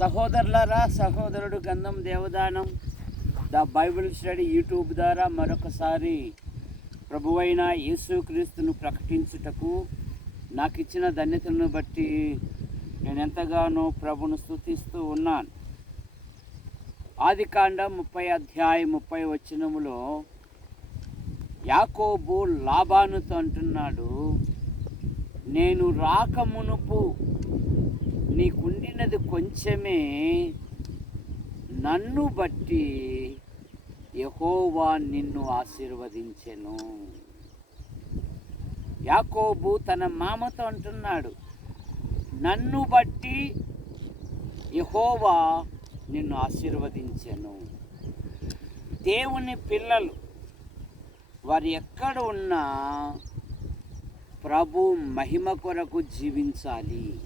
సహోదరులారా సహోదరుడు Gandham Devadanam. The Bible study YouTube ద్వారా మరొకసారి ప్రభువైన యేసుక్రీస్తును ప్రకటించుటకు నాకు ఇచ్చిన ధన్యతను బట్టి నేను ఎంతగానో ప్రభును స్థుతిస్తూ ఉన్నాను. ఆది కాండం ముప్పై అధ్యాయం ముప్పై వచనములో యాకోబు లాభానుతో అంటున్నాడు నేను రాకమునుపు నీకుండినది కొంచెమే నన్ను బట్టి యహోవా నిన్ను ఆశీర్వదించెను. యాకోబు తన మామతో అంటున్నాడు నన్ను బట్టి యహోవా నిన్ను ఆశీర్వదించెను. దేవుని పిల్లలు వారు ఎక్కడ ఉన్నా ప్రభు మహిమ కొరకు జీవించాలి.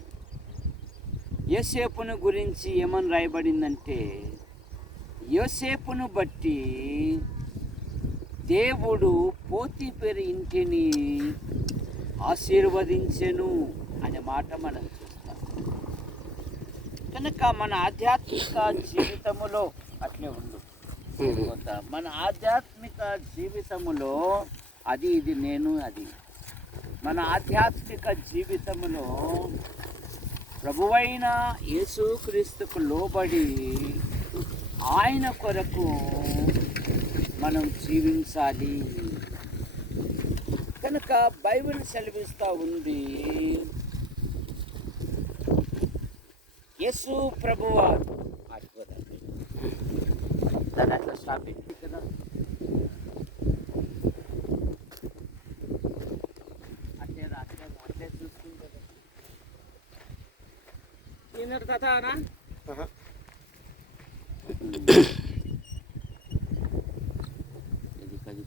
యోసేపును గురించి ఏమని రాయబడిందంటే యోసేపును బట్టి దేవుడు పోతీపేరు ఇంటిని ఆశీర్వదించెను అనే మాట మనం చూస్తాం. కనుక మన ఆధ్యాత్మిక జీవితములో అట్లే ఉండు. మన ఆధ్యాత్మిక జీవితములో అది ఇది నేను అది. మన ఆధ్యాత్మిక జీవితములో ప్రభువైన యేసుక్రీస్తుకు లోబడి ఆయన కొరకు మనం జీవించాలి. కనుక బైబిల్ సెలవిస్తూ ఉంది. యేసు ప్రభువారు. దాన్ని అట్లా స్టాప్ కదా అట్లే రా, అట్లే రా, అట్లే చూసుకుంటే కదా. తథానా? కది-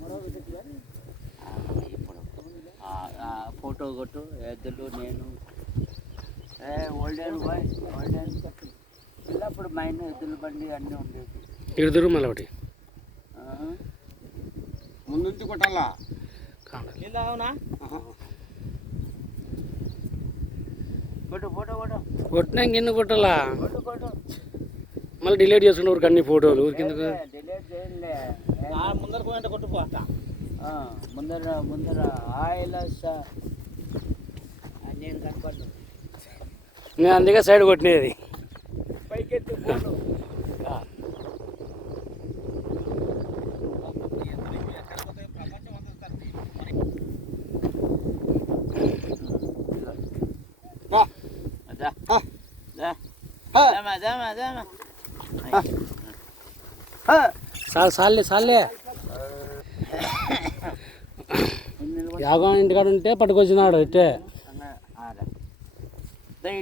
ఆ, ఫోటో కొట్టు. ఎద్దులు నేను. ఏ ఓల్డెన్ బాయ్ ఓల్డెన్ పిల్లప్పుడు మా ఇంట్లో ఎద్దుల బండి అన్నీ ఉండేవి. ఇడుదురు మళ్ళీ ఒకటి. ముందు కొట్టాలా? కావాలి కొట్టు ఫోటో కొట్టు కొట్టినా కింద కొట్టాలా? కొట్టు కొట్టు. మళ్ళీ డిలీట్ చేసుకున్న ఊరికి అన్ని ఫోటోలు ఊరికి ఎందుకు? డిలీట్ చేయండి ముందర పోయింటే ముందర ముందర. ఆయిల్ నేను కనపడ్డా నేను అందుకే సైడ్ కొట్టినది. పైకెత్తి ఫోటో సాల్లే ఇన్ని నిలబడు. యాగం ఇంటికాడ ఉంటే పట్టుకొచ్చినాడు ఇట్టే.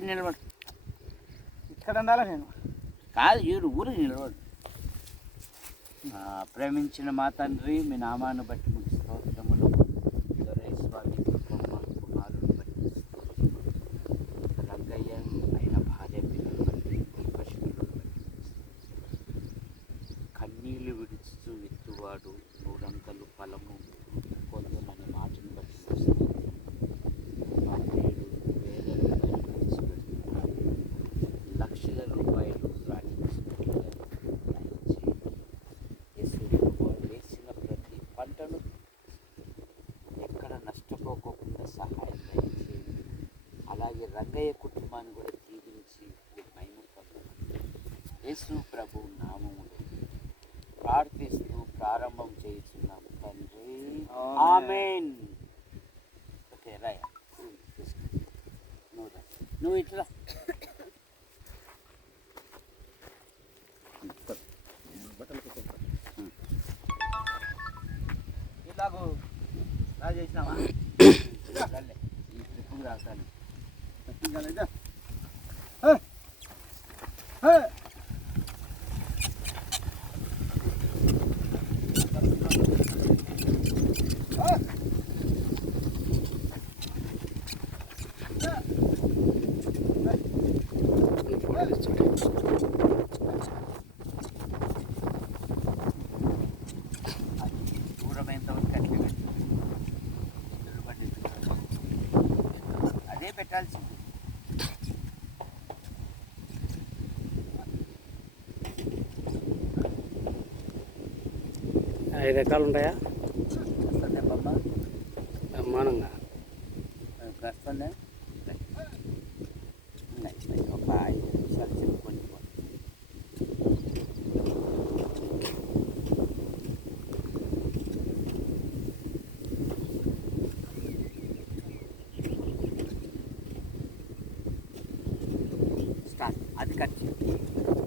నిలబడు ఇక్కడ ఉండాలా నేను? కాదు ఈడు ఊరు నిలబడు. ఆ, ప్రేమించిన మా తండ్రి మీ నామాన్ని బట్టి మీకు అలాగే రంగయ్య కుటుంబాన్ని కూడా దీవించి మహిమ యేసు ప్రభు నామములో ప్రార్థిస్తూ ప్రారంభం చేస్తున్నాం తండ్రి. ఆమెన్. ఓకే రాయ. నువ్వు. నువ్వు ఇట్లా ఇలాగూ చేసినావా సర్లే. ఈ ట్రిప్పుకు రాస్తాను దూరమైనంత వరకు అట్లే పెట్టు. నిలబడి పెట్టు. అదే పెట్టాల్సింది ఐదు ఎకరాలు ఉంటాయా బ్రహ్మాండంగా. ఉన్నాయి ఒక ఐదు నిమిషాలు చెప్పుకొని. స్టార్ట్. అది కట్ చేయి.